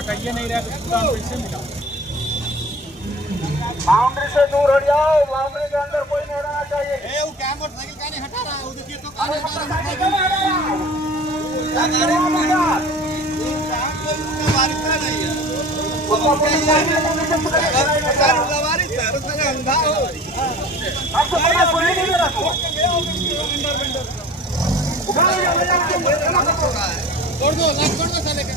पटाइए नहीं रहा तो पैसे मिला। बाउंड्री से दूर हट जाओ, बाउंड्री के अंदर कोई नहीं रहना चाहिए। वो क्या मोटरसाइकिल का नहीं हटा रहा है, वो देखिए तो काले मोटरसाइकिल आ रहा है। बारिश नहीं है, उसको मोटरसाइकिल के नीचे पकड़ के बारिश है, उसका अंधा हो। आपको पता कोई नहीं दे रहा तो उधर जाओ, छोड़ दो, लाइट छोड़ दो साले का।